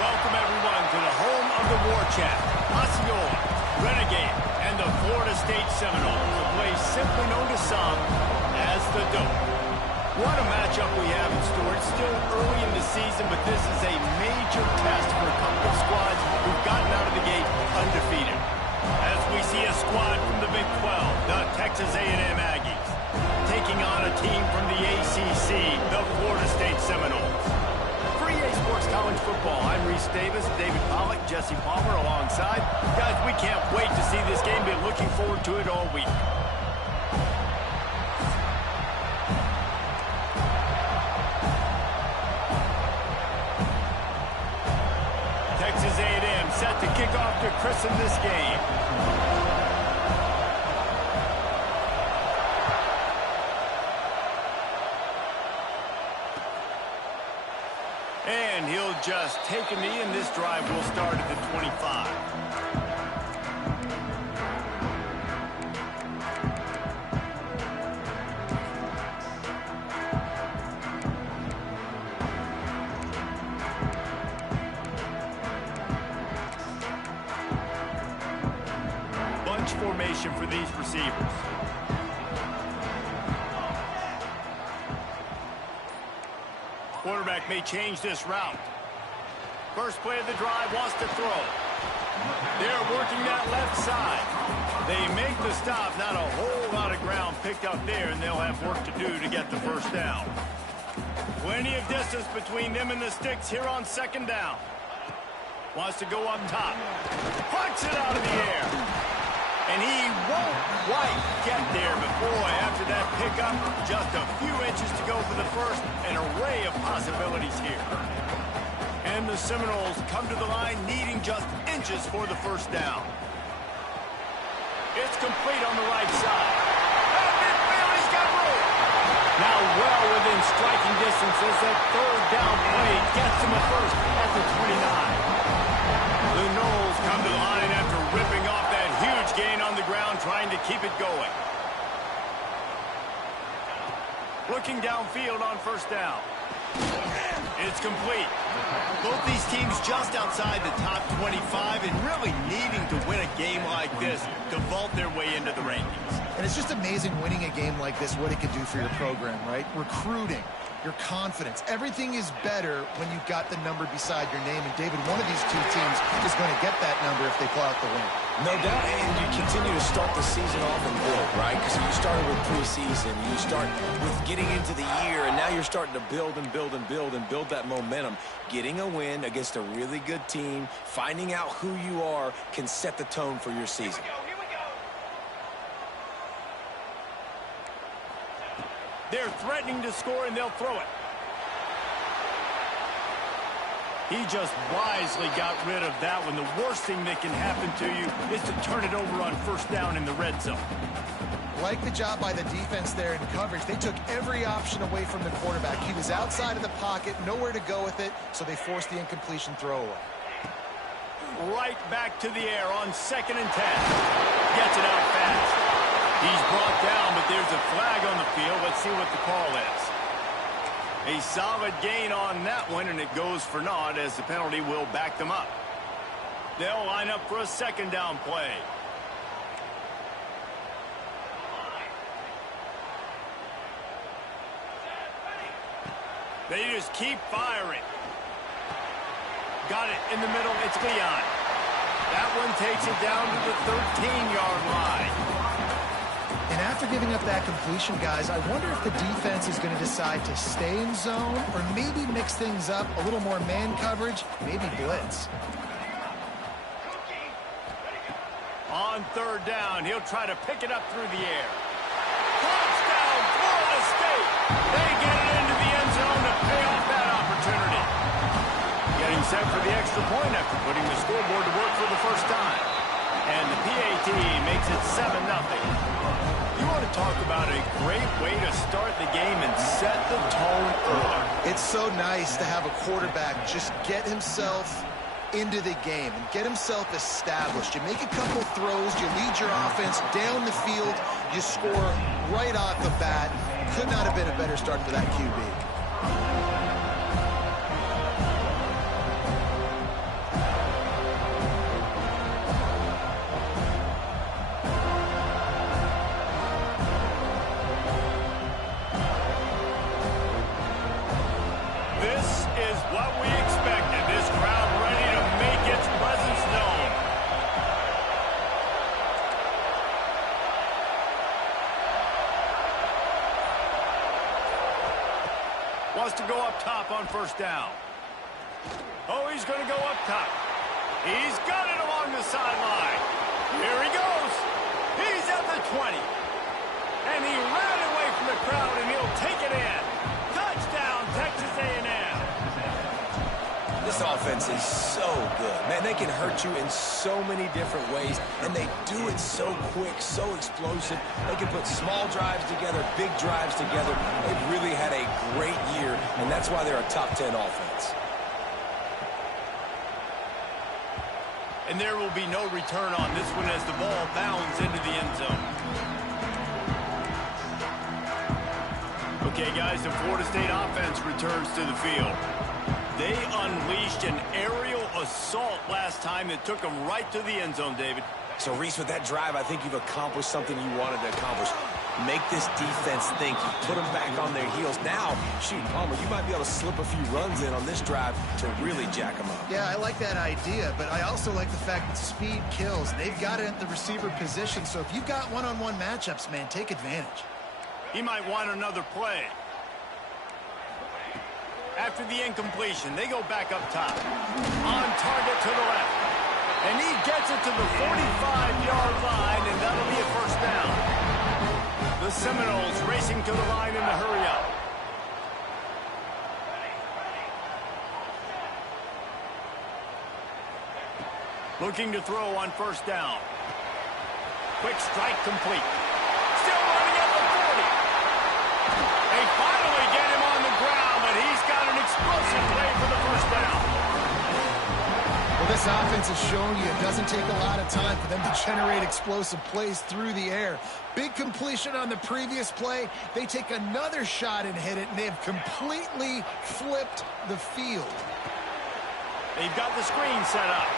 Welcome, everyone, to the home of the War Chant, Osceola, Renegade, and the Florida State Seminoles, a place simply known to some as the Dope. What a matchup we have in store. It's still early in the season, but this is a major test for a couple of squads who've gotten out of the gate undefeated. As we see a squad from the Big 12, the Texas A&M Aggies, taking on a team from the ACC, the Florida State Seminoles. For EA Sports College Football, I'm Reese Davis, David Pollack, Jesse Palmer alongside. Guys, we can't wait to see this game. Been looking forward to it all week. Texas A&M set to kick off to christen this game. And he'll just take a knee, and this drive will start at the 25. Bunch formation for these receivers. Quarterback may change this route. First play of the drive, wants to throw. They're working that left side. They make the stop. Not a whole lot of ground picked up there, and they'll have work to do to get the first down. Plenty of distance between them and the sticks here on second down. Wants to go up top. Punts it out of the air. And he won't quite get there, but boy, after that pickup, just a few inches to go for the first. An array of possibilities here. And the Seminoles come to the line needing just inches for the first down. It's complete on the right side. At midfield, he's got room. Now well within striking distance as that third down play gets him a first at the 29. The Noles come to the line after ripping off that huge gain on the ground, trying to keep it going. Looking downfield on first down. It's complete. Both these teams just outside the top 25 and really needing to win a game like this to vault their way into the rankings. And it's just amazing winning a game like this, what it can do for your program, right? Recruiting, your confidence, everything is better when you've got the number beside your name. And David, one of these two teams is going to get that number if they pull out the win. No doubt, and you continue to start the season off and build, right? Because you started with preseason, you start with getting into the year, and now you're starting to build and build and build and build that momentum. Getting a win against a really good team, finding out who you are, can set the tone for your season. They're threatening to score, and they'll throw it. He just wisely got rid of that one. The worst thing that can happen to you is to turn it over on first down in the red zone. Like the job by the defense there in coverage. They took every option away from the quarterback. He was outside of the pocket, nowhere to go with it, so they forced the incompletion throwaway. Right back to the air on 2nd and 10. Gets it out fast. He's brought down, but there's a flag on the field. Let's see what the call is. A solid gain on that one, and it goes for naught as the penalty will back them up. They'll line up for a second down play. They just keep firing. Got it in the middle. It's Leon. That one takes it down to the 13-yard line. And after giving up that completion, guys, I wonder if the defense is going to decide to stay in zone or maybe mix things up, a little more man coverage, maybe blitz. On 3rd down, he'll try to pick it up through the air. Touchdown, Florida State. They get it into the end zone to pay off that opportunity. Getting set for the extra point after putting the scoreboard to work for the first time. And the PAT makes it 7-0. You want to talk about a great way to start the game and set the tone early. It's so nice to have a quarterback just get himself into the game and get himself established. You make a couple throws, you lead your offense down the field, you score right off the bat. Could not have been a better start for that QB. This is what we expected. This crowd ready to make its presence known. Wants to go up top on first down. Oh, he's going to go up top. He's got it along the sideline. Here he goes. He's at the 20. And he ran away from the crowd, and he'll take it in. Touchdown, Texas A&M. This offense is so good. Man, they can hurt you in so many different ways, and they do it so quick, so explosive. They can put small drives together, big drives together. They've really had a great year, and that's why they're a top 10 offense. And there will be no return on this one as the ball bounds into the end zone. Okay, guys, the Florida State offense returns to the field. They unleashed an aerial assault last time that took them right to the end zone, David. So, Reese, with that drive, I think you've accomplished something you wanted to accomplish. Make this defense think. You put them back on their heels. Now, shoot, Palmer, you might be able to slip a few runs in on this drive to really jack them up. Yeah, I like that idea, but I also like the fact that speed kills. They've got it at the receiver position, so if you've got one-on-one matchups, man, take advantage. He might want another play. After the incompletion, they go back up top. On target to the left. And he gets it to the 45-yard line, and that'll be a first down. The Seminoles racing to the line in the hurry-up. Looking to throw on first down. Quick strike complete. Still running at the 40. They finally get him on the ground, but he's got an explosive play for the first down. Well, this offense has shown you it doesn't take a lot of time for them to generate explosive plays through the air. Big completion on the previous play. They take another shot and hit it, and they have completely flipped the field. They've got the screen set up.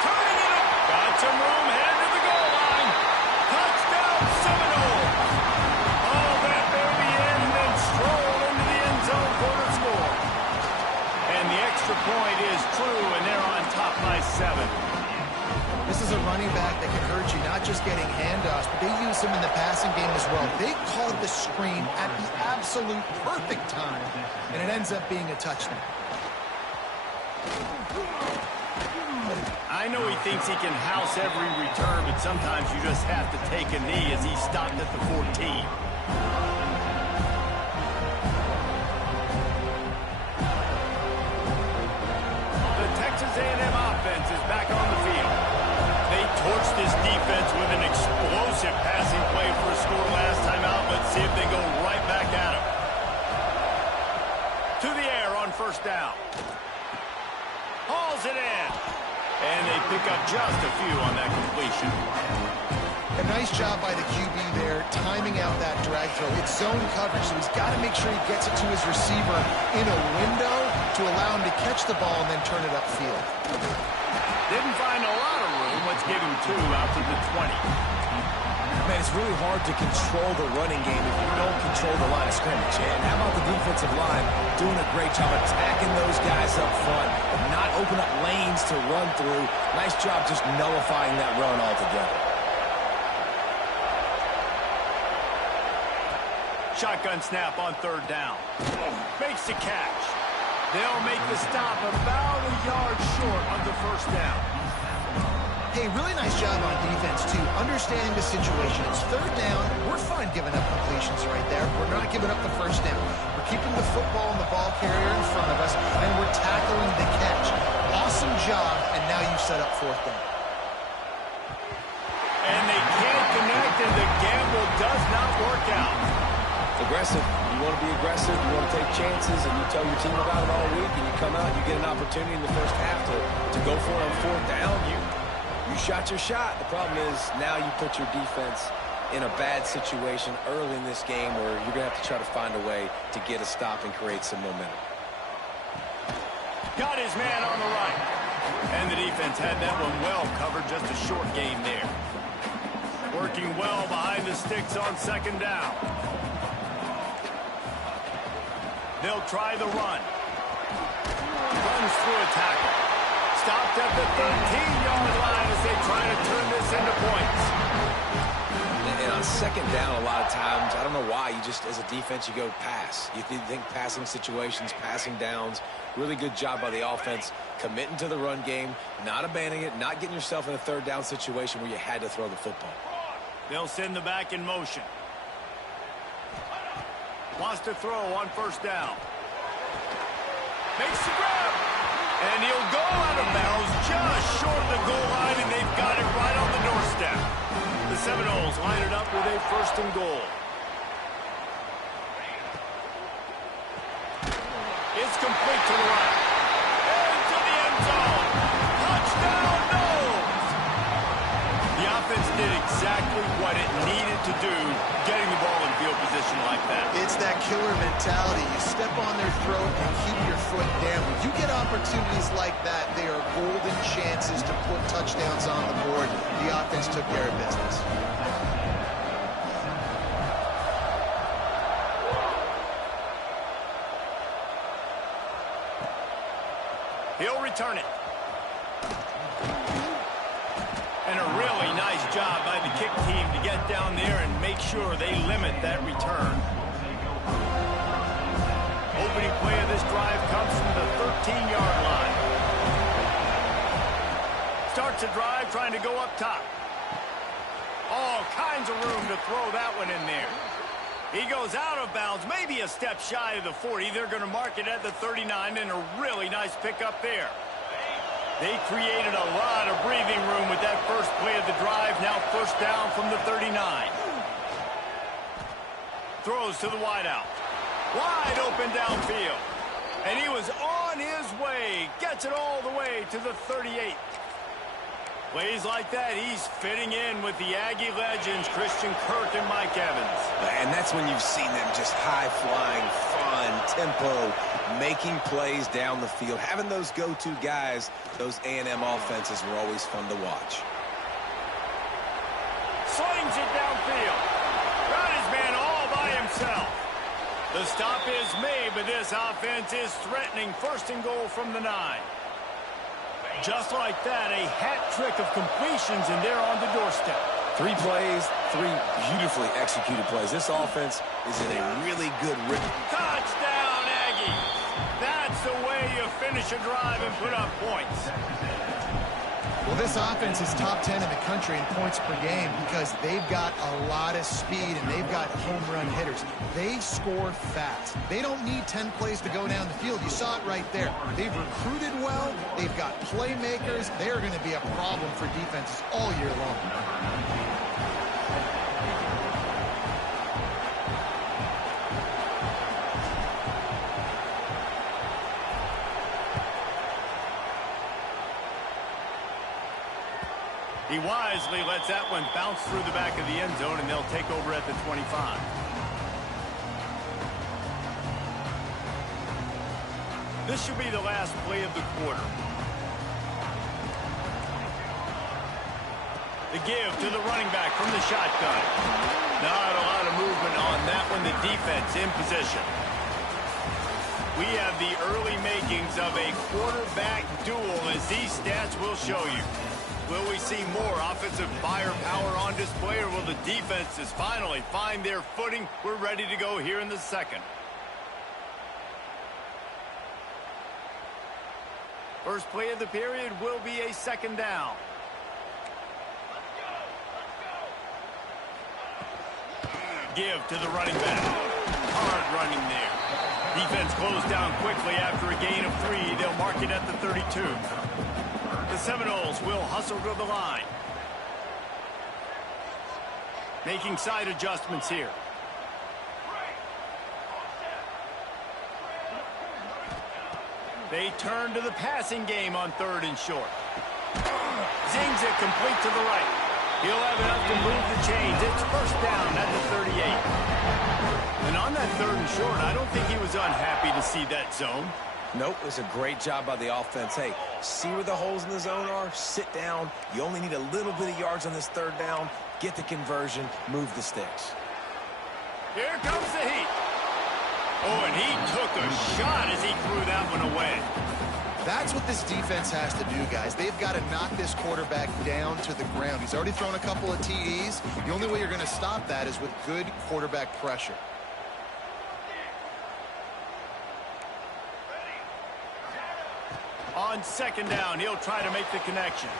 Turning it up. Got some room, headed to the goal line. Touchdown, Seminoles. Oh, that baby in and then stroll into the end zone for the score. And the extra point is true, and they're on top by 7. This is a running back that can hurt you, not just getting handoffs, but they use him in the passing game as well. They called the screen at the absolute perfect time, and it ends up being a touchdown. I know he thinks he can house every return, but sometimes you just have to take a knee as he stopped at the 14. The Texas A&M offense is back on the field. They torched this defense with an explosive passing play for a score last time out. Let's see if they go right back at him. To the air on first down. Hauls it in. And they pick up just a few on that completion. A nice job by the QB there, timing out that drag throw. It's zone coverage, so he's got to make sure he gets it to his receiver in a window to allow him to catch the ball and then turn it upfield. Didn't find a lot of room. Let's give him 2 out to the 20. Man, it's really hard to control the running game if you don't control the line of scrimmage. And how about the defensive line doing a great job attacking those guys up front and not open up lanes to run through. Nice job just nullifying that run altogether. Shotgun snap on third down. Makes the catch. They'll make the stop about a yard short of the first down. Hey, really nice job on defense, too, understanding the situation. It's third down. We're fine giving up completions right there. We're not giving up the first down. We're keeping the football and the ball carrier in front of us, and we're tackling the catch. Awesome job, and now you've set up fourth down. And they can't connect, and the gamble does not work out. Aggressive. You want to be aggressive. You want to take chances, and you tell your team about it all week, and you come out, you get an opportunity in the first half to go for it on fourth down. You shot your shot. The problem is now you put your defense in a bad situation early in this game where you're going to have to try to find a way to get a stop and create some momentum. Got his man on the right. And the defense had that one well covered. Just a short game there. Working well behind the sticks on second down. They'll try the run. 13-yard line as they try to turn this into points. And on second down, a lot of times, I don't know why, you just, as a defense, you go pass. You think passing situations, passing downs. Really good job by the offense, committing to the run game, not abandoning it, not getting yourself in a third down situation where you had to throw the football. They'll send the back in motion. Wants to throw on first down. Makes the grab. And he'll go out of bounds just short of the goal line, and they've got it right on the doorstep. The Seminoles line it up with a first and goal. It's complete to the right. Into the end zone. Touchdown, Noles! The offense did exactly what it needed to do, getting the ball in field position like that. It's that killer mentality. You step on their throat and keep your foot down. When you get opportunities like that, they are golden chances to put touchdowns on the board. The offense took care of business. He'll return it. And a really nice job by the kick team to get down there and make sure they limit that return. Opening play of this drive comes from the 13-yard line. Starts a drive trying to go up top. All kinds of room to throw that one in there. He goes out of bounds, maybe a step shy of the 40. They're going to mark it at the 39, and a really nice pickup there. They created a lot of breathing room with that first play of the drive. Now first down from the 39. Throws to the wideout. Wide open downfield. And he was on his way. Gets it all the way to the 38. Plays like that, he's fitting in with the Aggie legends, Christian Kirk and Mike Evans. And that's when you've seen them just high-flying, fun, tempo, making plays down the field. Having those go-to guys, those A&M offenses were always fun to watch. Slings it downfield. Got his man all by himself. The stop is made, but this offense is threatening first and goal from the 9. Just like that, a hat trick of completions, and they're on the doorstep. 3 plays, 3 beautifully executed plays. This offense is in a really good rhythm. Touchdown, Aggie! That's the way you finish a drive and put up points. Well, this offense is top 10 in the country in points per game because they've got a lot of speed and they've got home run hitters. They score fast. They don't need 10 plays to go down the field. You saw it right there. They've recruited well. They've got playmakers. They're going to be a problem for defenses all year long. He wisely lets that one bounce through the back of the end zone, and they'll take over at the 25. This should be the last play of the quarter. The give to the running back from the shotgun. Not a lot of movement on that one. The defense in position. We have the early makings of a quarterback duel, as these stats will show you. Will we see more offensive firepower on display, or will the defenses finally find their footing? We're ready to go here in the second. First play of the period will be a second down. Give to the running back. Hard running there. Defense closed down quickly after a gain of 3. They'll mark it at the 32. The Seminoles will hustle to the line. Making side adjustments here. They turn to the passing game on 3rd and short. Zings it complete to the right. He'll have enough to move the chains. It's first down at the 38. And on that 3rd and short, I don't think he was unhappy to see that zone. Nope, it was a great job by the offense. Hey, see where the holes in the zone are? Sit down. You only need a little bit of yards on this 3rd down. Get the conversion. Move the sticks. Here comes the heat. Oh, and he took a shot as he threw that one away. That's what this defense has to do, guys. They've got to knock this quarterback down to the ground. He's already thrown a couple of TDs. The only way you're going to stop that is with good quarterback pressure. On second down, he'll try to make the connection.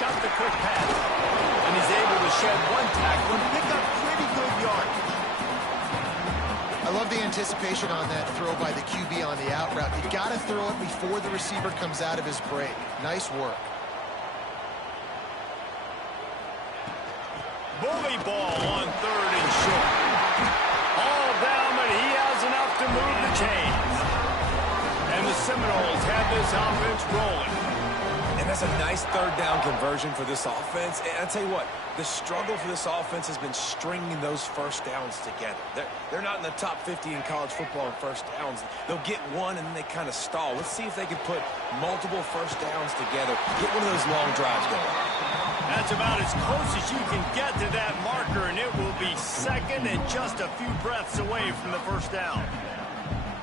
Got the quick pass. And he's able to shed one tackle and pick up pretty good yardage. I love the anticipation on that throw by the QB on the out route. You got to throw it before the receiver comes out of his break. Nice work. Bully ball on third and short. All down, but he has enough to move the chains. And the Seminoles have this offense rolling. And that's a nice third down conversion for this offense. And I'll tell you what, the struggle for this offense has been stringing those first downs together. They're not in the top 50 in college football in first downs. They'll get one and then they kind of stall. Let's see if they can put multiple first downs together, get one of those long drives going. That's about as close as you can get to that marker, and it will be second and just a few breaths away from the first down.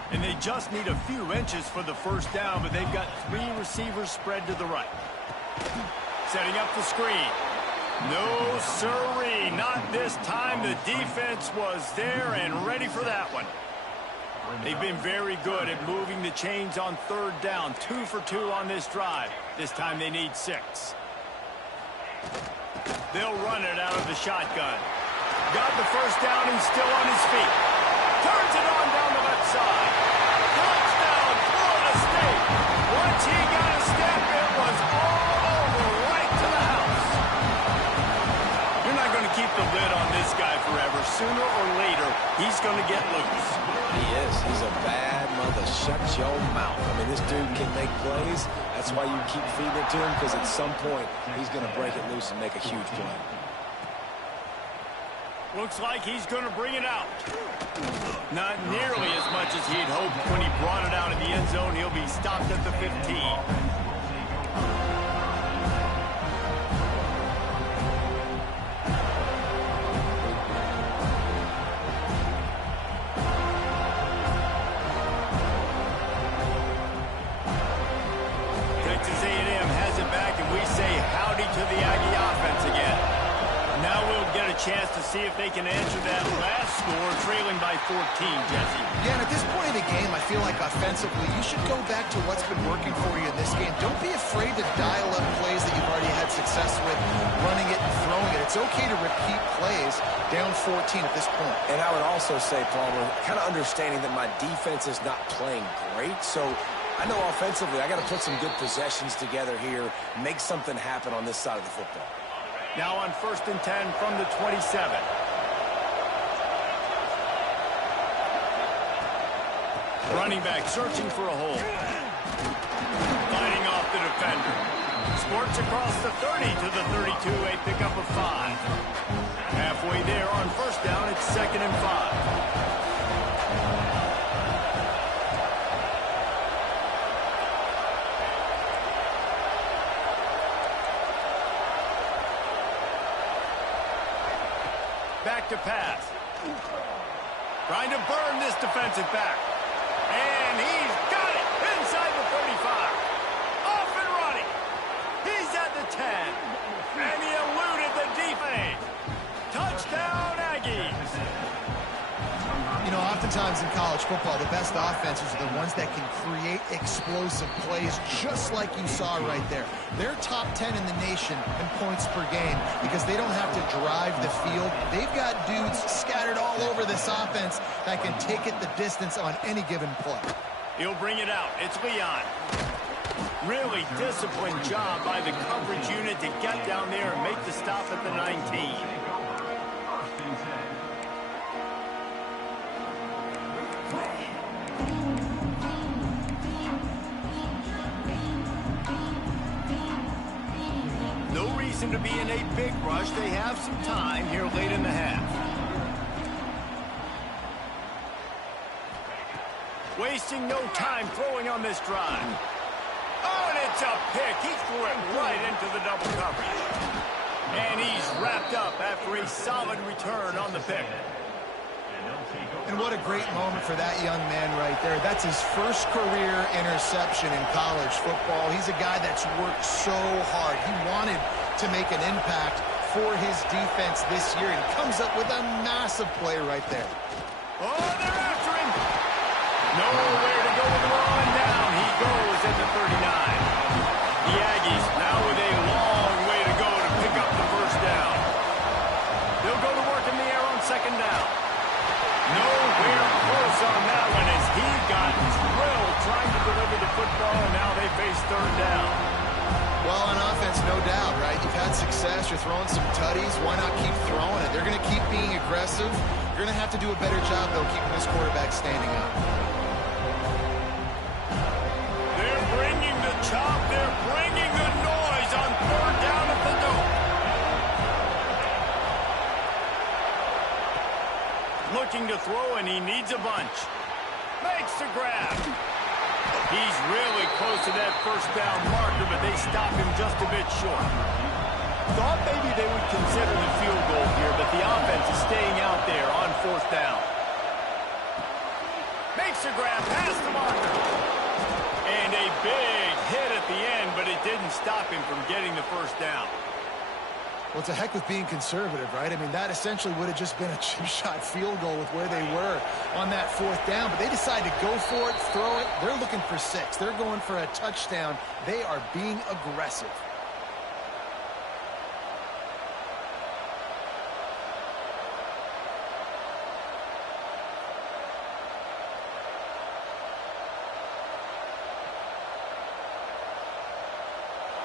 And they just need a few inches for the first down, but they've got three receivers spread to the right. Setting up the screen. No, sirree, not this time. The defense was there and ready for that one. They've been very good at moving the chains on third down. 2 for 2 on this drive. This time they need 6. They'll run it out of the shotgun. Got the first down and still on his feet. Turns it on down the left side. Touchdown, Florida State. Once he got a step, it was all over right to the house. You're not going to keep the lid on this guy forever. Sooner or later, he's going to get loose. He is. He's a bad mother. Shut your mouth. I mean, this dude can make plays. That's why you keep feeding it to him, because at some point, he's going to break it loose and make a huge play. Looks like he's going to bring it out. Not nearly as much as he'd hoped when he brought it out in the end zone. He'll be stopped at the 15. Texas A&M has it back, and we say howdy to the Aggie offense again. Now we'll get a chance to see if they can answer that last score, trailing by 14, Jesse. Yeah, and at this point in the game, I feel like offensively, you should go back to what's been working for you in this game. Don't be afraid to dial up plays that you've already had success with, running it and throwing it. It's okay to repeat plays down 14 at this point. And I would also say, Palmer, kind of understanding that my defense is not playing great, so I know offensively I got to put some good possessions together here, make something happen on this side of the football. Now on 1st and 10 from the 27. Running back searching for a hole. Fighting off the defender. Sports across the 30 to the 32, a pickup of 5. Halfway there on first down, it's 2nd and 5. Back to pass. Trying to burn this defensive back. And he's got it inside the 35. Off and running. He's at the 10. And he eluded the defense. Touchdown, Aggies. You know, oftentimes in college football, the best offenses are the ones that can create explosive plays, just like you saw right there. They're top 10 in the nation in points per game because they don't have to drive the field. They've got dudes scattered all over this offense that can take it the distance on any given play. He'll bring it out. It's Leon. Really disciplined job by the coverage unit to get down there and make the stop at the 19. To be in a big rush. They have some time here late in the half. Wasting no time throwing on this drive. Oh, and it's a pick. He threw it right into the double coverage. And he's wrapped up after a solid return on the pick. And what a great moment for that young man right there. That's his first career interception in college football. He's a guy that's worked so hard. He wanted to make an impact for his defense this year and comes up with a massive play right there. Oh, they're after him. Nowhere to go with the ball, and down he goes at the 39. The Aggies now with a long way to go to pick up the first down. They'll go to work in the air on second down. Nowhere close on that one as he got drilled trying to deliver the football, and now they face third down. Well, on offense, no doubt, right? You've had success. You're throwing some tutties. Why not keep throwing it? They're going to keep being aggressive. You're going to have to do a better job, though, keeping this quarterback standing up. They're bringing the chop. They're bringing the noise on third down at the Dome. Looking to throw, and he needs a bunch. Makes the grab. He's really close to that first down marker, but they stop him just a bit short. Thought maybe they would consider the field goal here, but the offense is staying out there on fourth down. Makes the grab past the marker. And a big hit at the end, but it didn't stop him from getting the first down. Well, it's a heck with being conservative, right? I mean, that essentially would have just been a chip-shot field goal with where they were on that fourth down. But they decided to go for it, throw it. They're looking for 6. They're going for a touchdown. They are being aggressive.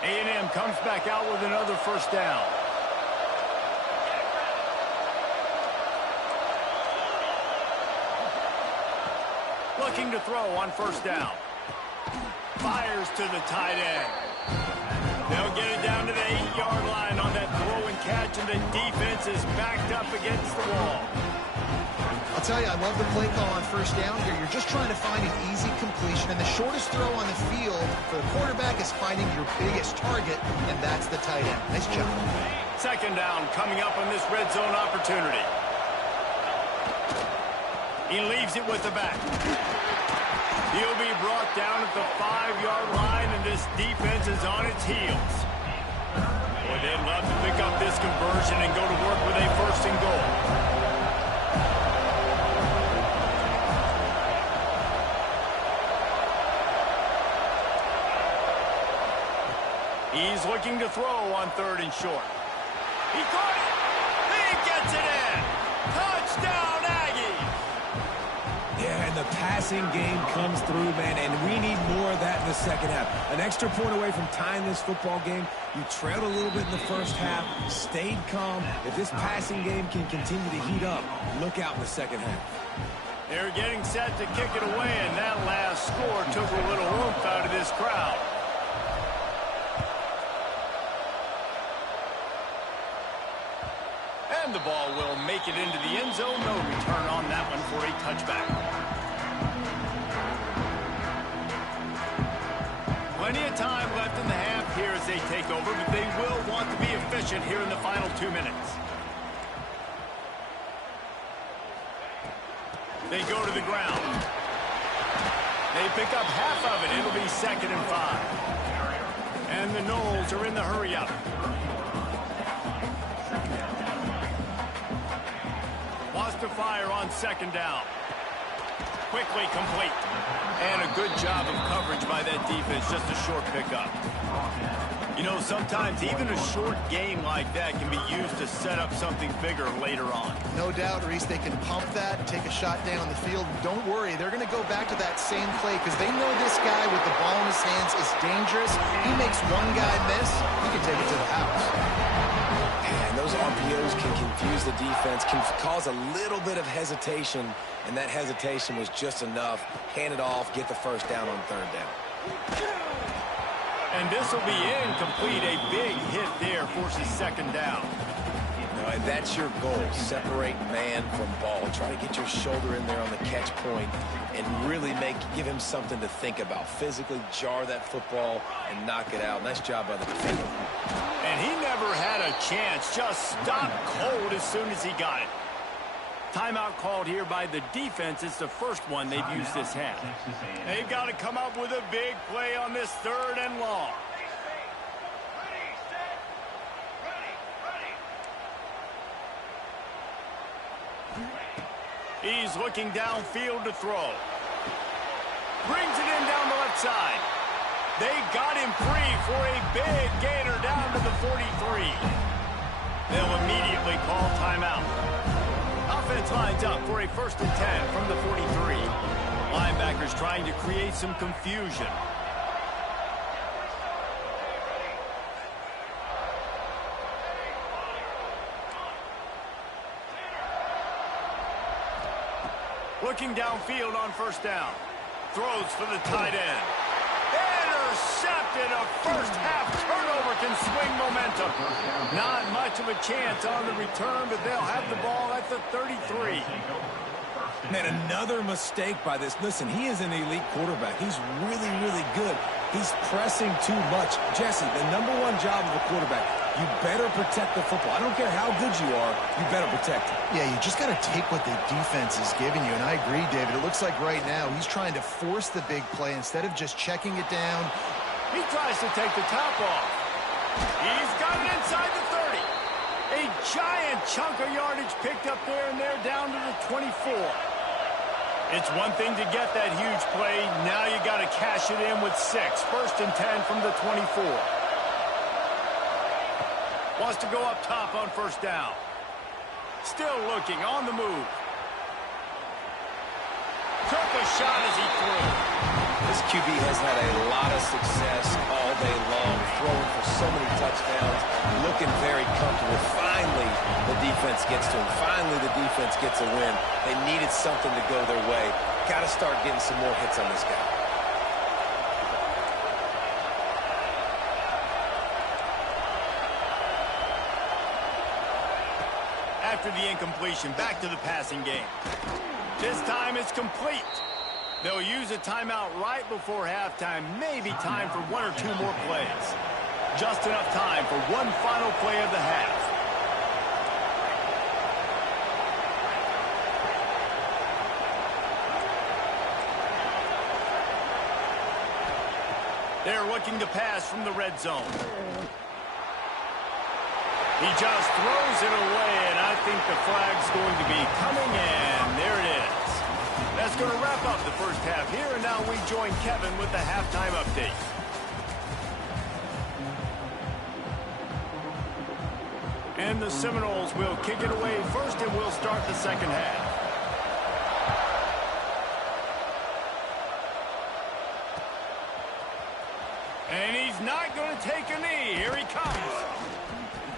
A&M comes back out with another first down. Looking to throw on first down. Fires to the tight end. They'll get it down to the 8-yard line on that throw and catch, and the defense is backed up against the wall. I'll tell you, I love the play call on first down here. You're just trying to find an easy completion, and the shortest throw on the field for the quarterback is finding your biggest target, and that's the tight end. Nice job. Second down coming up on this red zone opportunity. He leaves it with the back. He'll be brought down at the 5-yard line, and this defense is on its heels. Boy, they'd love to pick up this conversion and go to work with a first and goal. He's looking to throw on third and short. He caught it. He gets it in. Touchdown, Aggies. Yeah, and the passing game comes through, man, and we need more of that in the second half. An extra point away from tying this football game. You trailed a little bit in the first half, stayed calm. If this passing game can continue to heat up, look out in the second half. They're getting set to kick it away, and that last score took a little oomph out of this crowd. And the ball will make it into the end zone. No return on that one for a touchback. Plenty of time left in the half here as they take over, but they will want to be efficient here in the final 2 minutes. They go to the ground. They pick up half of it. It'll be 2nd and 5. And the Noles are in the hurry-up. Wants to fire on second down. Quickly complete. And a good job of coverage by that defense. Just a short pickup. You know, sometimes even a short game like that can be used to set up something bigger later on. No doubt, Reese, they can pump that and take a shot down the field. Don't worry, they're going to go back to that same play because they know this guy with the ball in his hands is dangerous. He makes one guy miss, he can take it to the house. And those RPOs can confuse the defense, can cause a little bit of hesitation, and that hesitation was just enough. Hand it off, get the first down on third down. And this will be incomplete. A big hit there forces second down. And that's your goal. Separate man from ball. Try to get your shoulder in there on the catch point and really give him something to think about. Physically jar that football and knock it out. Nice job by the defender. And he never had a chance. Just stopped cold as soon as he got it. Timeout called here by the defense. It's the first one they've used this half. They've got to come up with a big play on this 3rd and long. He's looking downfield to throw. Brings it in down the left side. They got him free for a big gainer down to the 43. They'll immediately call timeout. Offense lines up for a 1st and 10 from the 43. Linebackers trying to create some confusion. Looking downfield on 1st down. Throws for the tight end. Intercepted. A first-half turnover can swing momentum. Not much of a chance on the return, but they'll have the ball at the 33. Man, another mistake by this. Listen, he is an elite quarterback. He's really, really good. He's pressing too much. Jesse, the #1 job of a quarterback, you better protect the football. I don't care how good you are, you better protect it. Yeah, you just got to take what the defense is giving you, and I agree, David. It looks like right now he's trying to force the big play instead of just checking it down. He tries to take the top off. He's got it inside the 30. A giant chunk of yardage picked up there, and they're down to the 24. It's one thing to get that huge play. Now you got to cash it in with 6. 1st and 10 from the 24. Wants to go up top on 1st down. Still looking on the move. Took a shot as he threw. This QB has had a lot of success all day long, throwing for so many touchdowns, looking very comfortable. Finally, the defense gets to him. Finally, the defense gets a win. They needed something to go their way. Got to start getting some more hits on this guy. After the incompletion, back to the passing game. This time it's complete. They'll use a timeout right before halftime. Maybe time for 1 or 2 more plays. Just enough time for one final play of the half. They're looking to pass from the red zone. He just throws it away, and I think the flag's going to be coming in. There it is. That's going to wrap up the first half here, and now we join Kevin with the halftime update. And the Seminoles will kick it away first, and we'll start the second half. And he's not going to take a knee. Here he comes.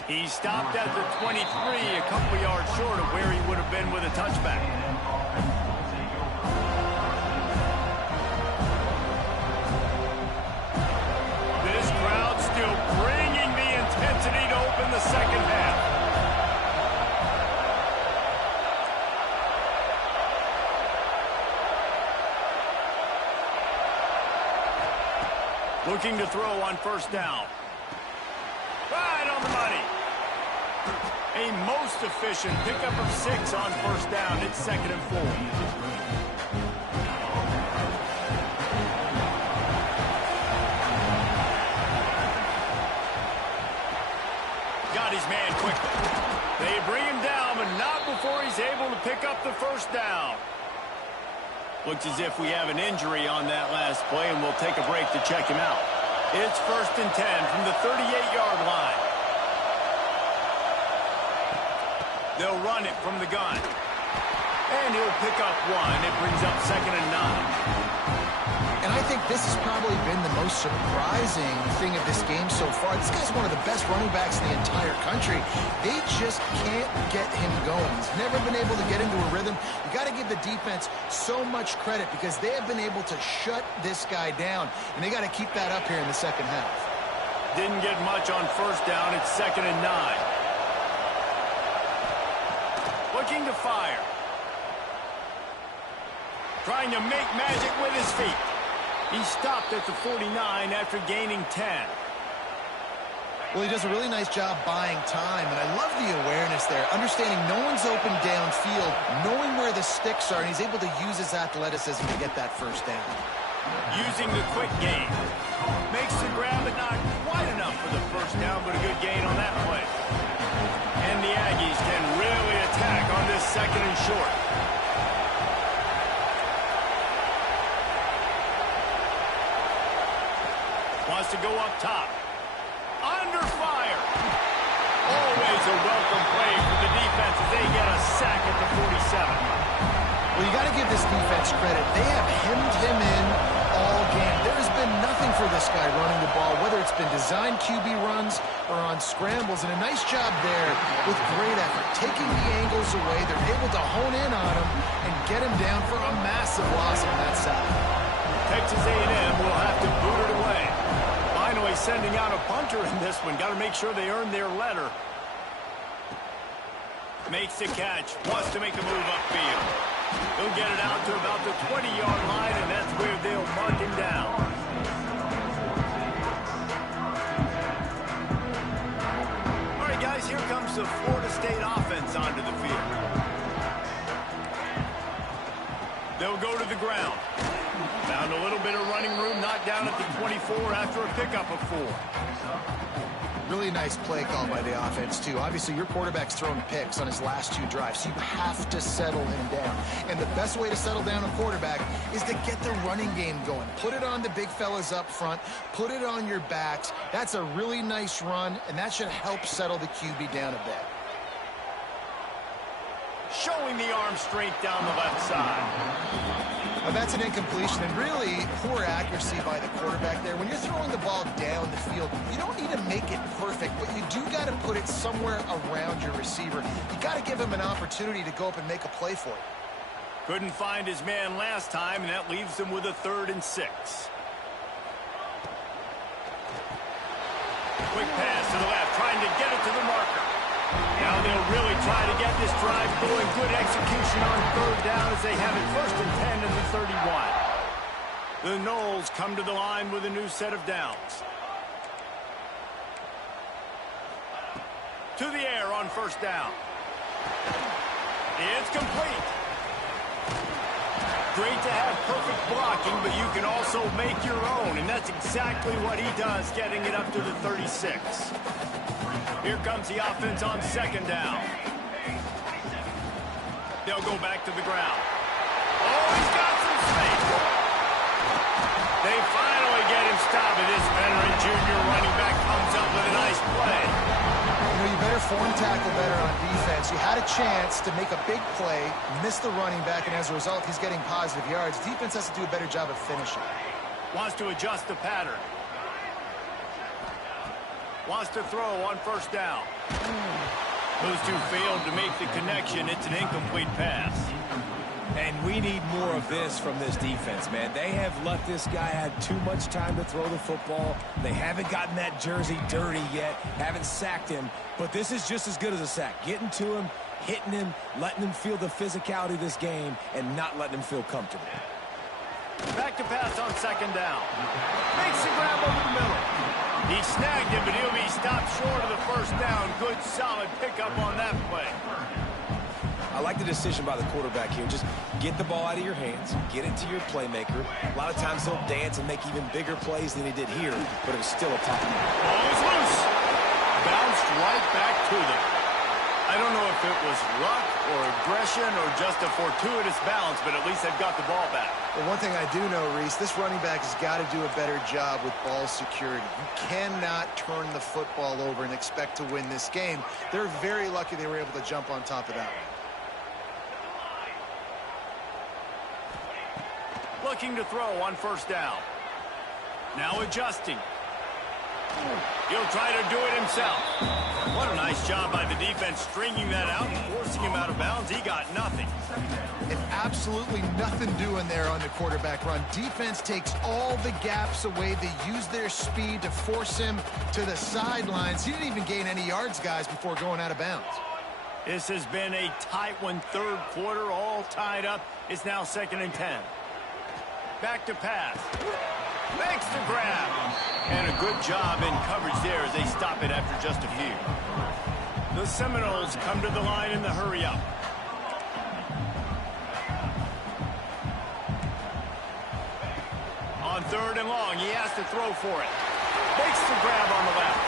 He stopped at the 23, a couple yards short of where he would have been with a touchback. This crowd still bringing the intensity to open the second half. Looking to throw on 1st down. Right on the money. A most efficient pickup of 6 on 1st down. It's 2nd and 4. Got his man quickly. They bring him down, but not before he's able to pick up the 1st down. Looks as if we have an injury on that last play, and we'll take a break to check him out. It's 1st and 10 from the 38-yard line. They'll run it from the gun. And he'll pick up 1. It brings up 2nd and 9. And I think this has probably been the most surprising thing of this game so far. This guy's one of the best running backs in the entire country. They just can't get him going. He's never been able to get into a rhythm. You got to give the defense so much credit because they have been able to shut this guy down. And they got to keep that up here in the second half. Didn't get much on 1st down. It's 2nd and 9. Looking to fire. Trying to make magic with his feet. He stopped at the 49 after gaining 10. Well, he does a really nice job buying time, and I love the awareness there, understanding no one's open downfield, knowing where the sticks are, and he's able to use his athleticism to get that first down. Using the quick game. Makes the grab, but not quite enough for the first down, but a good gain on that play. And the Aggies can really attack on this second and short. Wants to go up top. Under fire. Always a welcome play for the defense as they get a sack at the 47. Well, you got to give this defense credit. They have hemmed him in all game. There has been nothing for this guy running the ball, whether it's been designed QB runs or on scrambles, and a nice job there with great effort. Taking the angles away, they're able to hone in on him and get him down for a massive loss on that side. Texas A&M will have to boot it away. Finally sending out a punter in this one. Got to make sure they earn their letter. Makes the catch. Wants to make a move upfield. He'll get it out to about the 20-yard line, and that's where they'll mark him down. All right, guys, here comes the Florida State offense onto the field. They'll go to the ground. Found a little bit of running room, knocked down at the 24 after a pickup of 4. Really nice play call by the offense, too. Obviously, your quarterback's thrown picks on his last 2 drives, so you have to settle him down. And the best way to settle down a quarterback is to get the running game going. Put it on the big fellas up front. Put it on your backs. That's a really nice run, and that should help settle the QB down a bit. Showing the arm strength down the left side. Now that's an incompletion, and really poor accuracy by the quarterback there. When you're throwing the ball down the field, you don't need to make it perfect, but you do got to put it somewhere around your receiver. You got to give him an opportunity to go up and make a play for it. Couldn't find his man last time, and that leaves him with a 3rd and 6. Quick pass to the left, trying to get it to the marker. Now they'll really try to get this drive going. Good execution on 3rd down as they have it 1st and 10 at the 31. The Noles come to the line with a new set of downs. To the air on 1st down. It's complete. Great to have perfect blocking, but you can also make your own, and that's exactly what he does, getting it up to the 36. Here comes the offense on 2nd down. They'll go back to the ground. Oh, he's got some space. They finally get him stopped, and this veteran junior running back comes up with a nice play. You know, you better form tackle better on defense. You had a chance to make a big play, miss the running back, and as a result, he's getting positive yards. Defense has to do a better job of finishing. Wants to adjust the pattern. Wants to throw on 1st down. Those two failed to make the connection. It's an incomplete pass. And we need more of this from this defense, man. They have let this guy have too much time to throw the football. They haven't gotten that jersey dirty yet, haven't sacked him. But this is just as good as a sack. Getting to him, hitting him, letting him feel the physicality of this game, and not letting him feel comfortable. Back to pass on 2nd down. Makes the grab over the middle. He snagged him, but he'll be stopped short of the 1st down. Good, solid pickup on that play. I like the decision by the quarterback here. Just get the ball out of your hands, get it to your playmaker. A lot of times he'll dance and make even bigger plays than he did here, but it was still a top. Ball is loose. Bounced right back to them. I don't know if it was luck or aggression or just a fortuitous bounce, but at least they've got the ball back. Well, one thing I do know, Reese, this running back has got to do a better job with ball security. You cannot turn the football over and expect to win this game. They're very lucky they were able to jump on top of that one. Looking to throw on 1st down. Now adjusting. He'll try to do it himself. What a nice job by the defense stringing that out and forcing him out of bounds. He got nothing. And absolutely nothing doing there on the quarterback run. Defense takes all the gaps away. They use their speed to force him to the sidelines. He didn't even gain any yards, guys, before going out of bounds. This has been a tight one, 3rd quarter, all tied up. It's now 2nd and 10. Back to pass. Makes the grab. And a good job in coverage there as they stop it after just a few. The Seminoles come to the line in the hurry-up. On 3rd and long, he has to throw for it. Makes the grab on the left.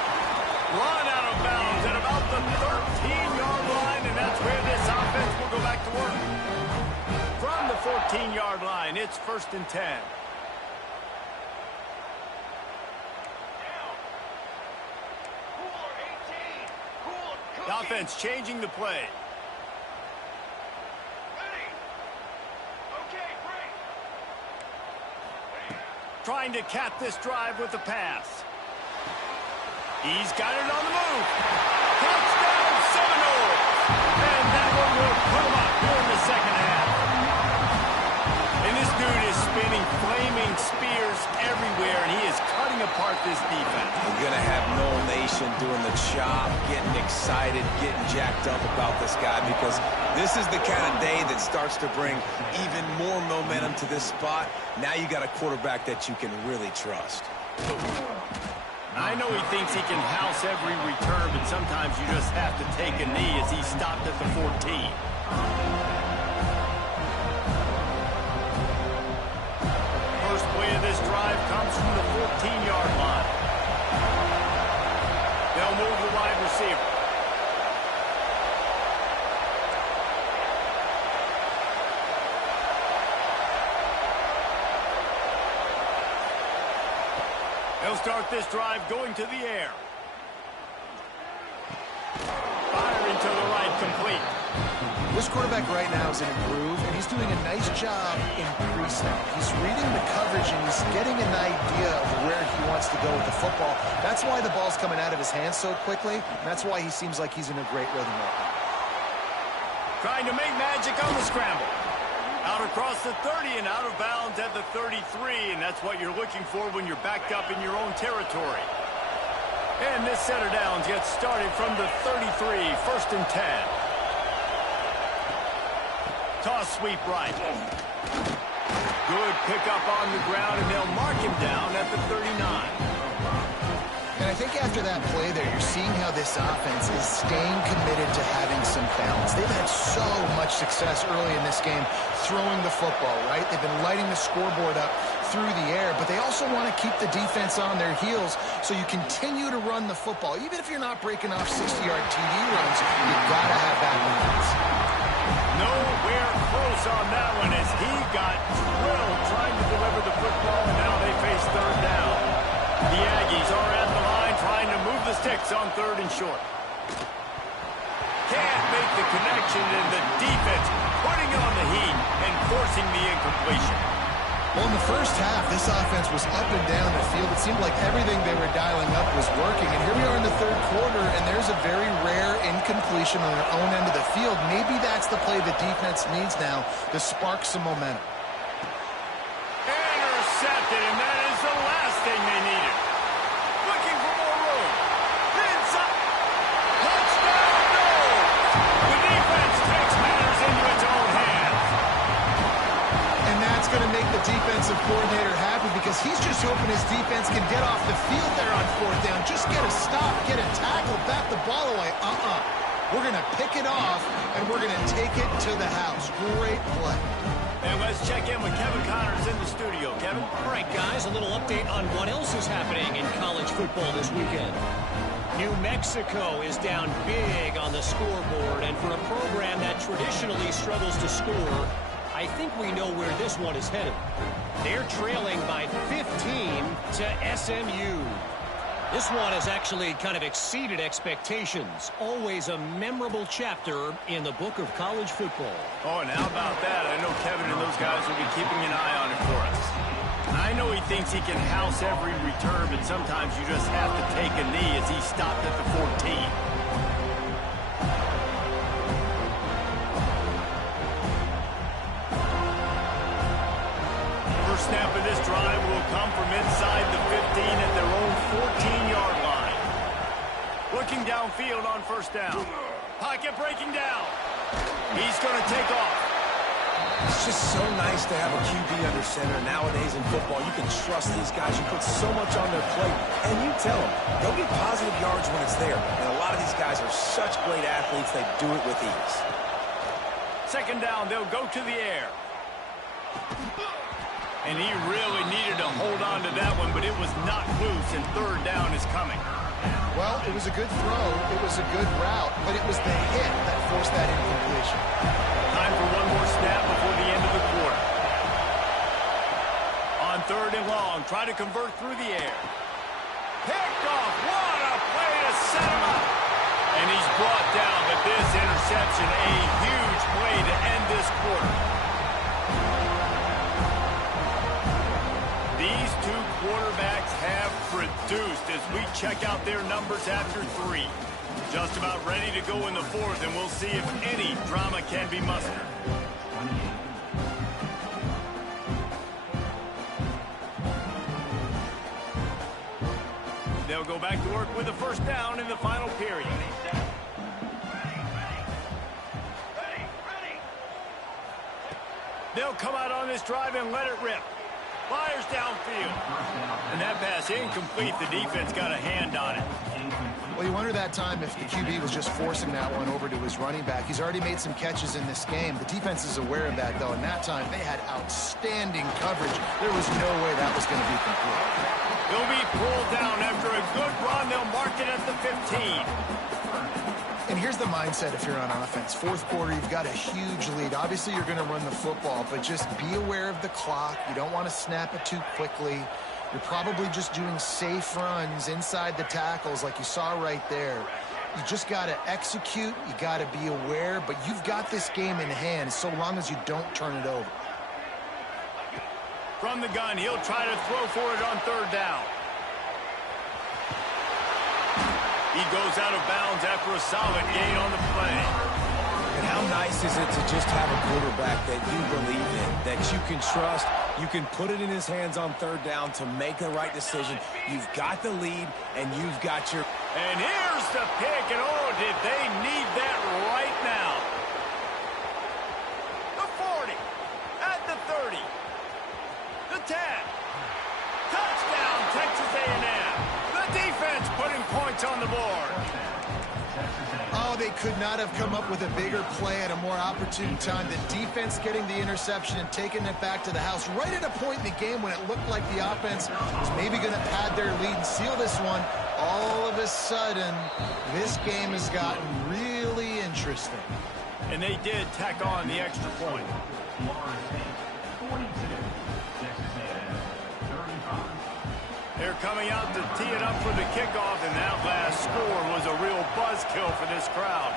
Run out of bounds at about the 13-yard line, and that's where this offense will go back to work. From the 14-yard line, it's 1st and 10. The offense changing the play. Trying to cap this drive with a pass. He's got it on the move. Touchdown, Seminoles! And that one will put him up here in the second half. And this dude is spinning flaming spears everywhere, and he is cutting apart this defense. We're going to have Noel Nation doing the chop, getting excited, getting jacked up about this guy, because this is the kind of day that starts to bring even more momentum to this spot. Now you got a quarterback that you can really trust. I know he thinks he can house every return, but sometimes you just have to take a knee as he stopped at the 14. First play of this drive comes from the 14-yard line. They'll move the wide receiver. They'll start this drive going to the air. Firing to the right, complete. This quarterback right now is in a groove, and he's doing a nice job in pre-snap. He's reading the coverage, and he's getting an idea of where he wants to go with the football. That's why the ball's coming out of his hands so quickly, and that's why he seems like he's in a great rhythm right now. Trying to make magic on the scramble. Out across the 30 and out of bounds at the 33, and that's what you're looking for when you're backed up in your own territory. And this set of downs gets started from the 33, 1st and 10. Toss sweep right. Good pickup on the ground, and they'll mark him down at the 39. And I think after that play there, you're seeing how this offense is staying committed to having some balance. They've had so much success early in this game throwing the football, right? They've been lighting the scoreboard up through the air, but they also want to keep the defense on their heels, so you continue to run the football. Even if you're not breaking off 60-yard TD runs, you've got to have that balance. Nowhere close on that one as he got drilled trying to deliver the football, and now they face 3rd down. The Aggies are at the line trying to move the sticks on 3rd and short. Can't make the connection, and the defense putting on the heat and forcing the incompletion. Well, in the first half, this offense was up and down the field. It seemed like everything they were dialing up was working. And here we are in the 3rd quarter, and there's a very rare incompletion on their own end of the field. Maybe that's the play the defense needs now to spark some momentum. Intercepted, and that is the last thing they needed. Looking for more room. Inside. Touchdown, no! The defense takes matters into its own hands. And that's going to make the defensive coordinator happy, because he's just hoping his defense can get off the field there on 4th down. Just get a stop, get a tackle, bat the ball away. We're going to pick it off, and we're going to take it to the house. Great play. And let's check in with Kevin Connors in the studio. Kevin? All right, guys, a little update on what else is happening in college football this weekend. New Mexico is down big on the scoreboard, and for a program that traditionally struggles to score, I think we know where this one is headed. They're trailing by 15 to SMU. This one has actually kind of exceeded expectations. Always a memorable chapter in the book of college football. Oh, and how about that? I know Kevin and those guys will be keeping an eye on it for us. I know he thinks he can house every return, but sometimes you just have to take a knee as he stopped at the 14. First snap of this drive will come from inside the 15 at their own 14-yard line. Looking downfield on 1st down. Pocket breaking down. He's going to take off. It's just so nice to have a QB under center. Nowadays in football, you can trust these guys. You put so much on their plate, and you tell them they'll get positive yards when it's there. And a lot of these guys are such great athletes, they do it with ease. Second down, they'll go to the air. And he really needed to hold on to that one, but it was not loose, and third down is coming. Well, it was a good throw. It was a good route, but it was the hit that forced that incompletion. Time for one more snap before the end of the quarter. On third and long, try to convert through the air. Picked off. What a play to set him up. And he's brought down, but this interception, a huge play to end this quarter. These two quarterbacks have produced as we check out their numbers after 3. Just about ready to go in the fourth, and we'll see if any drama can be mustered. They'll go back to work with a first down in the final period. They'll come out on this drive and let it rip. Fires downfield. And that pass incomplete. The defense got a hand on it. Well, you wonder that time if the QB was just forcing that one over to his running back. He's already made some catches in this game. The defense is aware of that, though. And that time, they had outstanding coverage. There was no way that was going to be complete. He'll be pulled down after a good run. They'll mark it at the 15. And here's the mindset if you're on offense. Fourth quarter, you've got a huge lead. Obviously, you're going to run the football, but just be aware of the clock. You don't want to snap it too quickly. You're probably just doing safe runs inside the tackles like you saw right there. You just got to execute. You got to be aware, but you've got this game in hand so long as you don't turn it over. From the gun, he'll try to throw for it on third down. He goes out of bounds after a solid gain on the play. And how nice is it to just have a quarterback that you believe in, that you can trust, you can put it in his hands on third down to make the right decision. You've got the lead, and you've got your... And here's the pick, and oh, did they need that right now. The 40, at the 30, the 10. Touchdown, Texas A&M. The defense putting points on the board. Oh, they could not have come up with a bigger play at a more opportune time. The defense getting the interception and taking it back to the house right at a point in the game when it looked like the offense was maybe going to pad their lead and seal this one. All of a sudden, this game has gotten really interesting. And they did tack on the extra point. They're coming out to tee it up for the kickoff, and that last score was a real buzzkill for this crowd.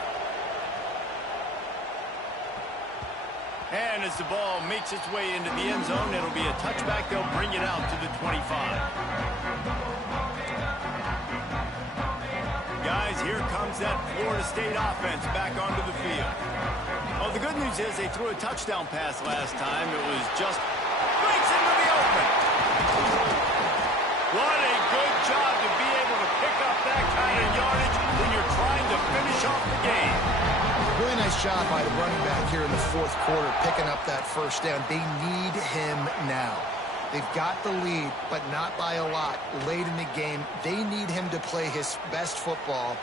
And as the ball makes its way into the end zone, it'll be a touchback. They'll bring it out to the 25. Guys, here comes that Florida State offense back onto the field. Well, the good news is they threw a touchdown pass last time. It was just breaks into the open. What a good job to be able to pick up that kind of yardage when you're trying to finish off the game. Really nice job by the running back here in the fourth quarter, picking up that first down. They need him now. They've got the lead, but not by a lot late in the game. They need him to play his best football.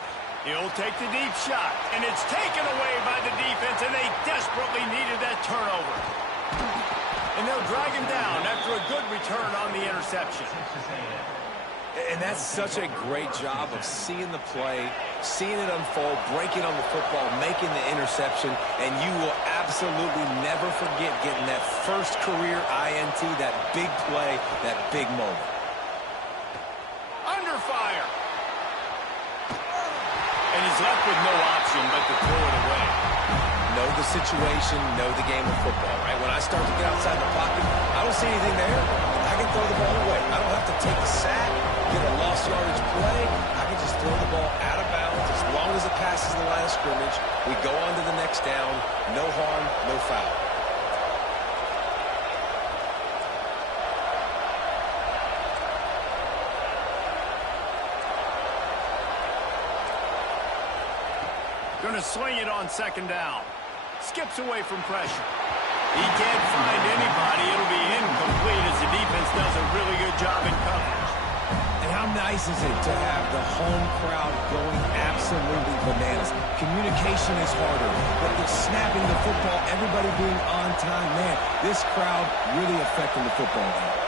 He'll take the deep shot, and it's taken away by the defense, and they desperately needed that turnover. And they'll drag him down after a good return on the interception. And that's such a great job of seeing the play, seeing it unfold, breaking on the football, making the interception, and you will absolutely never forget getting that first career INT, that big play, that big moment. Under fire. And he's left with no option but to throw it away. Know the situation, know the game of football, right? When I start to get outside the pocket, I don't see anything there. I can throw the ball away. I don't have to take a sack, get a lost yardage play. I can just throw the ball out of bounds as long as it passes the line of scrimmage. We go on to the next down. No harm, no foul. Going to swing it on second down. Skips away from pressure. He can't find anybody. It'll be incomplete as the defense does a really good job in coverage. And how nice is it to have the home crowd going absolutely bananas? Communication is harder, but the snapping the football, everybody being on time, man, this crowd really affecting the football game.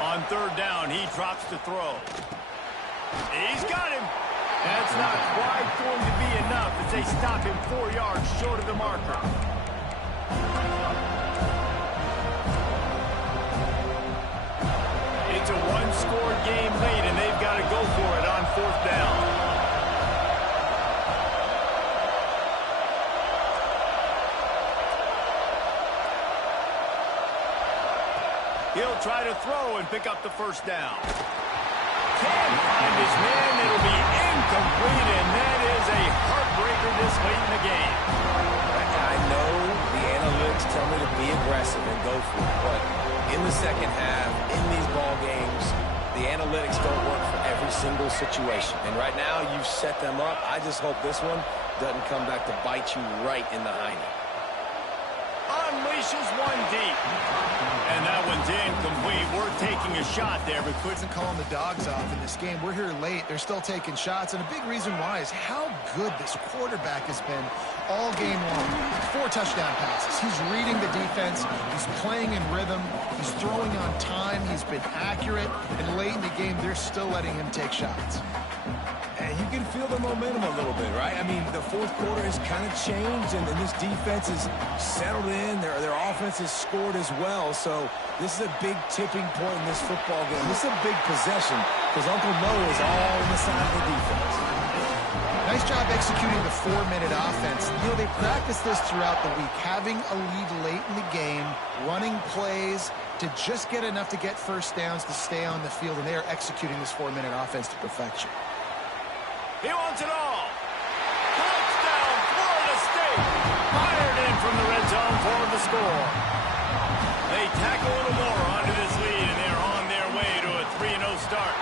On third down, he drops to throw. He's got him. That's not quite going to be enough as they stop him 4 yards short of the marker. It's a one-score game late, and they've got to go for it on fourth down. He'll try to throw and pick up the first down. Can't find his man. It'll be incomplete, and that is a heartbreaker this late in the game. I know the analytics tell me to be aggressive and go for it, but in the second half, in these ball games, the analytics don't work for every single situation. And right now, you've set them up. I just hope this one doesn't come back to bite you right in the hiney. Unleashes one deep. And that one's incomplete. We're taking a shot there, but Quit's calling the dogs off in this game. We're here late. They're still taking shots, and a big reason why is how good this quarterback has been all game long. 4 touchdown passes. He's reading the defense. He's playing in rhythm. He's throwing on time. He's been accurate. And late in the game, they're still letting him take shots. And you can feel the momentum a little bit, right? I mean, the fourth quarter has kind of changed, and this defense is settled in. Their offense has scored as well. So this is a big tipping point in this football game. This is a big possession because Uncle Mo is all on the side of the defense. Nice job executing the 4-minute offense. You know, they practiced this throughout the week, having a lead late in the game, running plays to just get enough to get first downs to stay on the field, and they are executing this 4-minute offense to perfection. he wants it all. Touchdown, Florida State. Fired in from the red zone for the score. They tack a little more onto this lead, and they're on their way to a 3-0 start.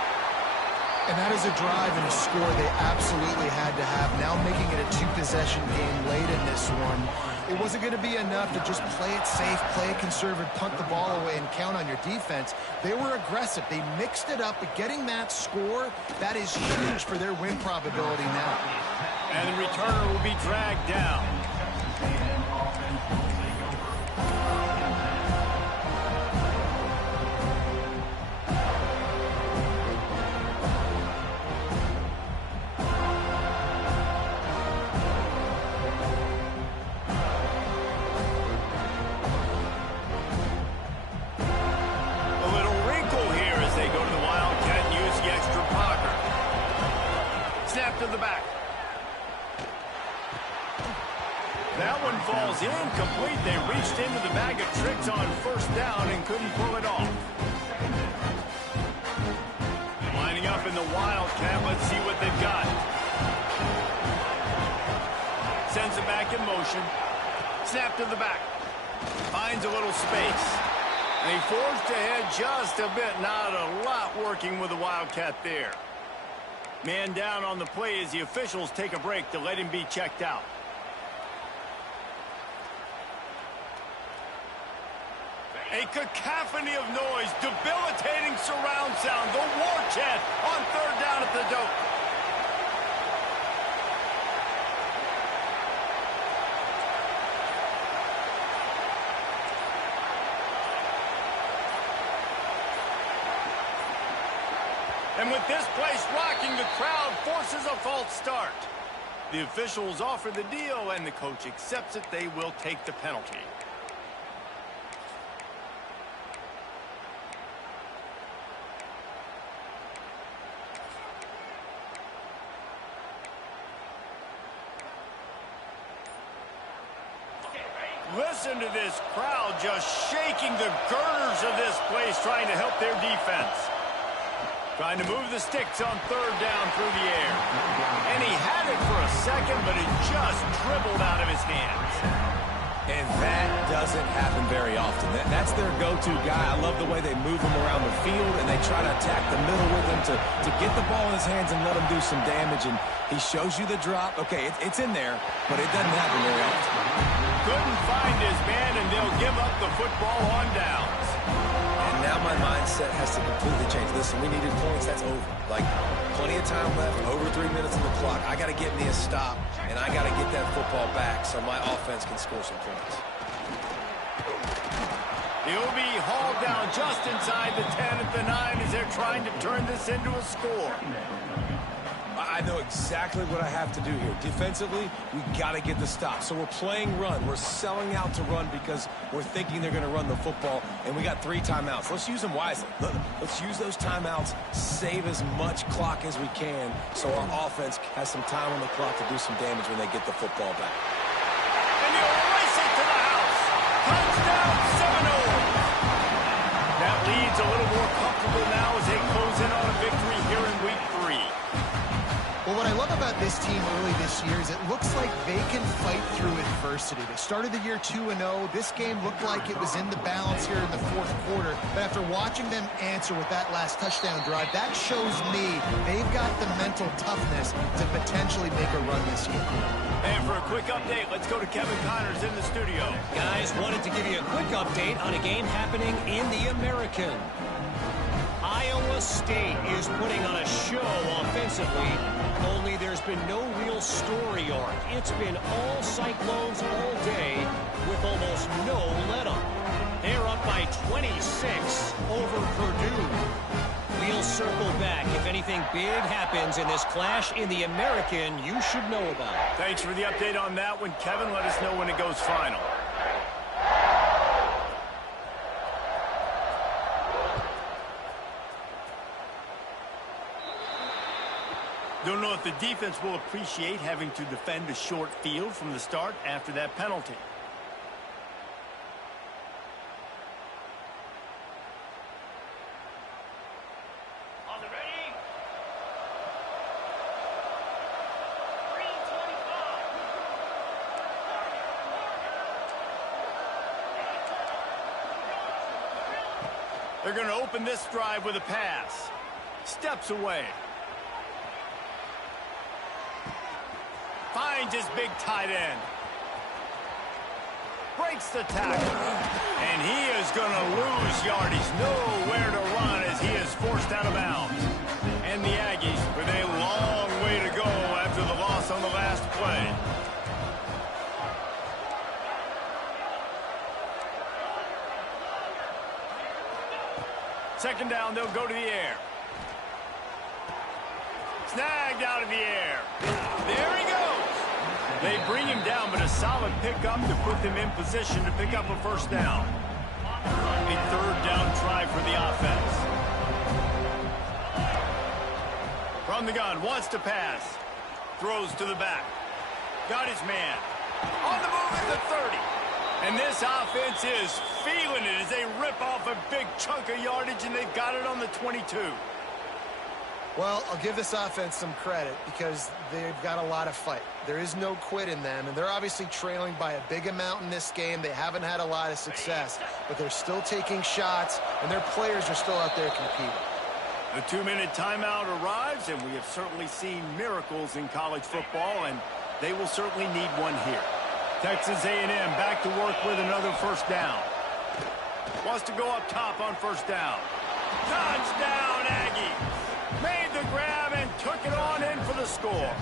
And that is a drive and a score they absolutely had to have. Now making it a 2-possession game late in this one. It wasn't going to be enough to just play it safe, play it conservative, punt the ball away, and count on your defense. They were aggressive. They mixed it up, but getting that score, that is huge for their win probability now. And the returner will be dragged down. To the back. That one falls incomplete. They reached into the bag of tricks on first down and couldn't pull it off. Lining up in the Wildcat. Let's see what they've got. Sends it back in motion. Snap to the back. Finds a little space. And he forged ahead just a bit. Not a lot working with the Wildcat there. Man down on the play as the officials take a break to let him be checked out. A cacophony of noise, debilitating surround sound, the war chant on third down at the dope. And with this place rocking, the crowd forces a false start. The officials offer the deal, and the coach accepts it. They will take the penalty. Listen to this crowd just shaking the girders of this place, trying to help their defense. Trying to move the sticks on third down through the air. And he had it for a second, but it just dribbled out of his hands. And that doesn't happen very often. That's their go-to guy. I love the way they move him around the field, and they try to attack the middle with him to get the ball in his hands and let him do some damage. And he shows you the drop. Okay, it's in there, but it doesn't happen very often. Couldn't find his man, and they'll give up the football on downs. And now my mindset has to completely change. Listen, we needed points. That's over. Like, plenty of time left, over 3 minutes on the clock. I got to get me a stop, and I got to get that football back so my offense can score some points. He'll be hauled down just inside the 10 at the 9 as they're trying to turn this into a score. I know exactly what I have to do here. Defensively, we got to get the stop. So we're playing run. We're selling out to run because we're thinking they're going to run the football, and we got 3 timeouts. Let's use them wisely. Let's use those timeouts, save as much clock as we can so our offense has some time on the clock to do some damage when they get the football back. And he'll race it to the house. Touchdown, Seminoles. That lead's a little more comfortable now as they close in on a victory here in week 3. Well, what I love about this team early this year is it looks like they can fight through adversity. They started the year 2-0. This game looked like it was in the balance here in the fourth quarter. But after watching them answer with that last touchdown drive, that shows me they've got the mental toughness to potentially make a run this year. And for a quick update, let's go to Kevin Connors in the studio. Guys, wanted to give you a quick update on a game happening in the American. Iowa State is putting on a show offensively, only there's been no real story arc. It's been all Cyclones all day with almost no let-up. They're up by 26 over Purdue. We'll circle back. If anything big happens in this clash in the American, you should know about. Thanks for the update on that one, Kevin. Let us know when it goes final. Don't know if the defense will appreciate having to defend a short field from the start after that penalty. On the ready. 3:25. They're going to open this drive with a pass. Steps away. Finds his big tight end. Breaks the tackle. And he is going to lose yardage. Nowhere to run as he is forced out of bounds. And the Aggies with a long way to go after the loss on the last play. Second down, they'll go to the air. Snagged out of the air. There he goes. They bring him down, but a solid pickup to put them in position to pick up a first down. A third down try for the offense. From the gun, wants to pass. Throws to the back. Got his man. On the move at the 30. And this offense is feeling it as they rip off a big chunk of yardage, and they've got it on the 22. Well, I'll give this offense some credit because they've got a lot of fight. There is no quit in them, and they're obviously trailing by a big amount in this game. They haven't had a lot of success, but they're still taking shots, and their players are still out there competing. The 2-minute timeout arrives, and we have certainly seen miracles in college football, and they will certainly need one here. Texas A&M back to work with another first down. Wants to go up top on first down. Touchdown, Aggies! Made the grab and took it on in for the score.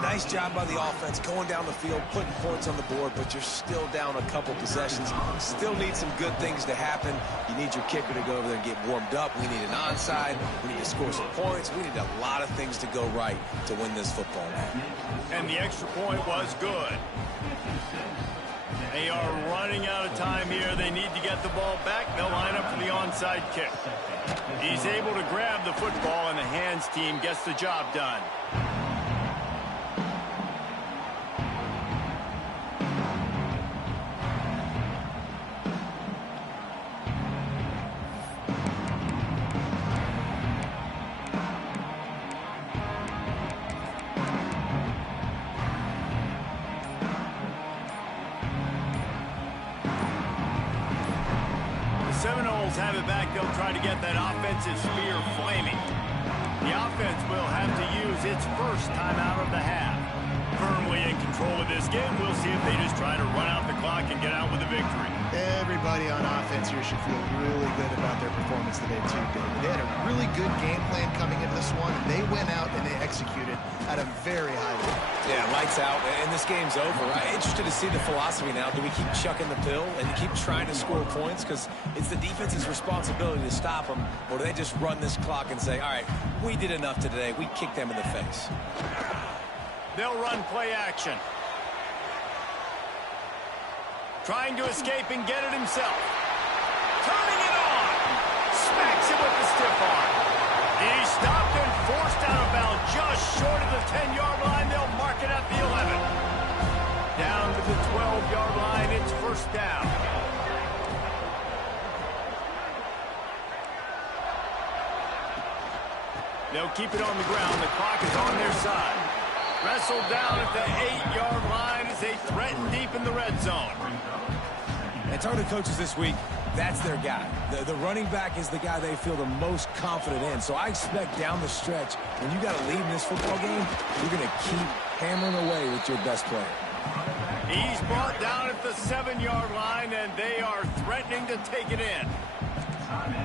Nice job by the offense going down the field, putting points on the board, but you're still down a couple possessions. Still need some good things to happen. You need your kicker to go over there and get warmed up. We need an onside. We need to score some points. We need a lot of things to go right to win this football game. And the extra point was good. They are running out of time here. They need to get the ball back. They'll line up for the onside kick. He's able to grab the football, and the hands team gets the job done. Bills have it back, they'll try to get that offensive spear flaming. The offense will have to use its first timeout of the half. Firmly in control of this game, we'll see if they just try to run out the clock and get out with a victory. Everybody on offense here should feel really good about their performance today, too, David. They had a really good game plan coming into this one, and they went out and they executed at a very high level. Yeah, lights out, and this game's over. I'm interested to see the philosophy now. Do we keep chucking the pill and keep trying to score points? Because it's the defense's responsibility to stop them, or do they just run this clock and say, all right, we did enough today. We kicked them in the face. They'll run play action. Trying to escape and get it himself. Turning it on. Smacks it with the stiff arm. He's stopped and forced out of bounds just short of the 10-yard line. They'll mark it at the 11. Down to the 12-yard line. It's first down. They'll keep it on the ground. The clock is on their side. Wrestled down at the 8-yard line as they threaten deep in the red zone. And talking to coaches this week, that's their guy. The running back is the guy they feel the most confident in. So I expect down the stretch, when you got to lead in this football game, you're going to keep hammering away with your best player. He's brought down at the 7-yard line, and they are threatening to take it in.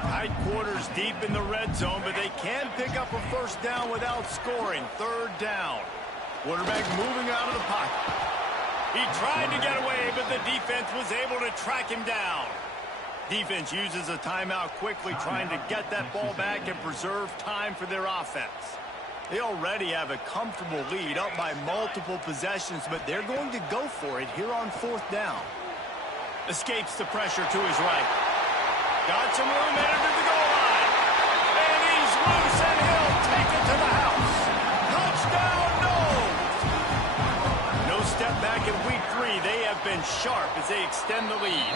Tight quarters deep in the red zone, but they can pick up a first down without scoring. Third down. Quarterback moving out of the pocket. He tried to get away, but the defense was able to track him down. Defense uses a timeout quickly, trying to get that ball back and preserve time for their offense. They already have a comfortable lead, up by multiple possessions, but they're going to go for it here on fourth down. Escapes the pressure to his right. Got some room headed to the goal line. And he's loose, and he'll take it to the house. Touchdown, no! No step back in week 3. They have been sharp as they extend the lead.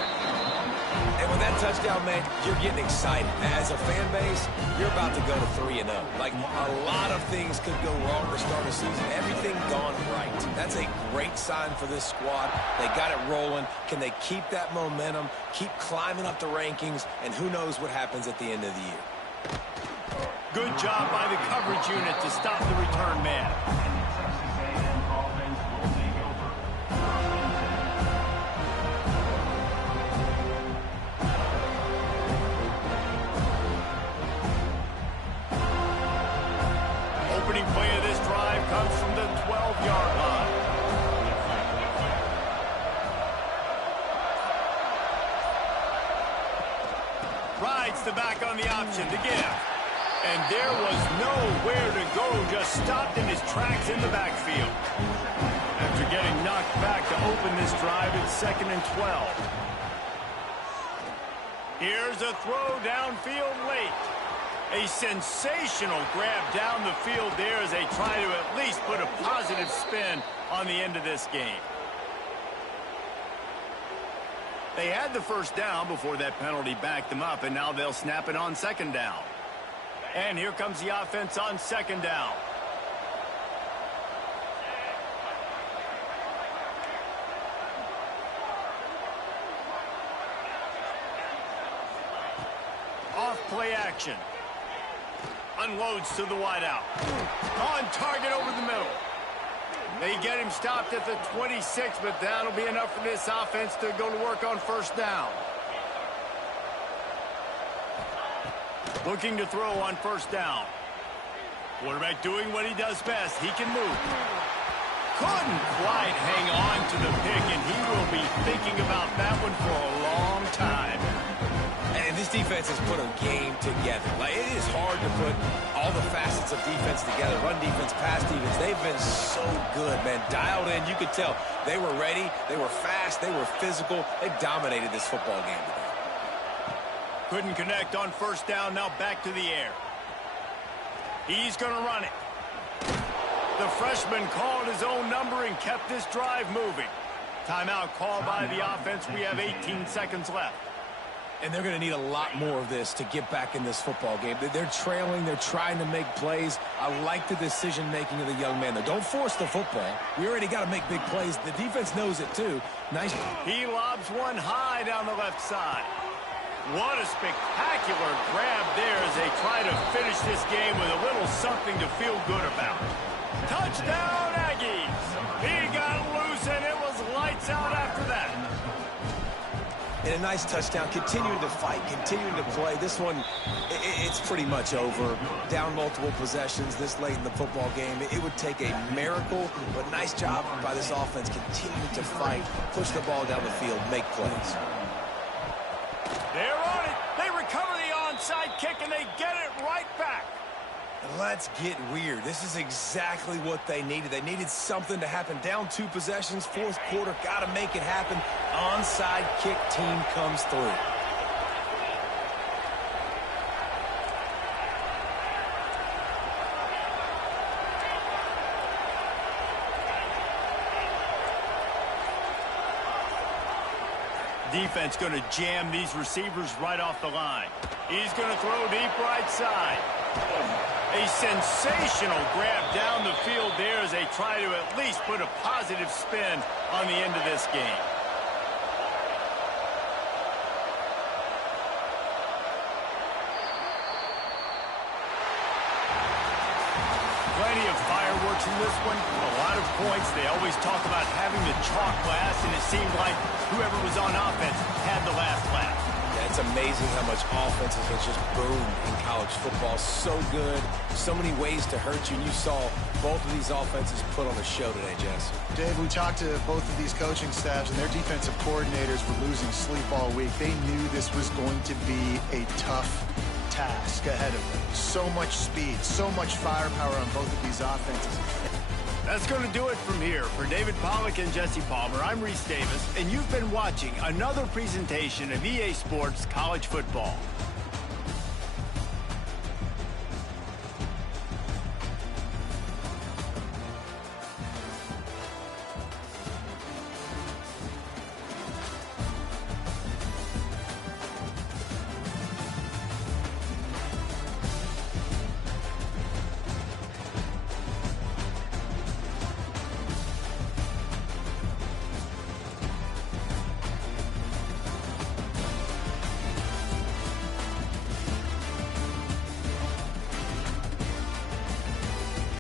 And with that touchdown, man, you're getting excited. As a fan base, you're about to go to 3-0. Like, a lot of things could go wrong to start a season. Everything gone right. That's a great sign for this squad. They got it rolling. Can they keep that momentum, keep climbing up the rankings, and who knows what happens at the end of the year. Good job by the coverage unit to stop the return man. Opening play of this drive comes from the 12-yard line. Rides the back on the option to give. And there was nowhere to go, just stopped in his tracks in the backfield. After getting knocked back to open this drive, it's 2nd and 12. Here's a throw downfield late. A sensational grab down the field there as they try to at least put a positive spin on the end of this game. They had the first down before that penalty backed them up, and now they'll snap it on 2nd down. And here comes the offense on 2nd down. Off play action. Unloads to the wideout. On target over the middle. They get him stopped at the 26, but that'll be enough for this offense to go to work on 1st down. Looking to throw on 1st down. Quarterback doing what he does best. He can move. Couldn't quite hang on to the pick, and he will be thinking about that one for a long time. And this defense has put a game together. Like, it is hard to put all the facets of defense together. Run defense, pass defense. They've been so good, man. Dialed in. You could tell they were ready. They were fast. They were physical. They dominated this football game today. Couldn't connect on 1st down. Now back to the air. He's going to run it. The freshman called his own number and kept this drive moving. Timeout called by the offense. We have 18 seconds left. And they're going to need a lot more of this to get back in this football game. They're trailing. They're trying to make plays. I like the decision-making of the young man, though. Don't force the football. We already got to make big plays. The defense knows it, too. Nice. He lobs one high down the left side. What a spectacular grab there as they try to finish this game with a little something to feel good about. Touchdown, Aggies! He got loose, and it was lights out after that. And a nice touchdown, continuing to fight, continuing to play. This one, it's pretty much over. Down multiple possessions this late in the football game. It would take a miracle, but nice job by this offense continuing to fight, push the ball down the field, make plays. They're on it. They recover the onside kick, and they get it right back. Let's get weird. This is exactly what they needed. They needed something to happen. Down 2 possessions, fourth quarter, got to make it happen. Onside kick team comes through. Defense going to jam these receivers right off the line. He's going to throw deep right side. A sensational grab down the field there as they try to at least put a positive spin on the end of this game. Plenty of fireworks in this one. A lot of points. They always talk about having the chalk glass, and it seemed like whoever was on offense had the last laugh. Yeah, it's amazing how much offense has just boomed in college football. So good. So many ways to hurt you. And you saw both of these offenses put on a show today, Jess. Dave, we talked to both of these coaching staffs, and their defensive coordinators were losing sleep all week. They knew this was going to be a tough task ahead of them. So much speed, so much firepower on both of these offenses. That's going to do it from here. For David Pollack and Jesse Palmer, I'm Reese Davis, and you've been watching another presentation of EA Sports College Football.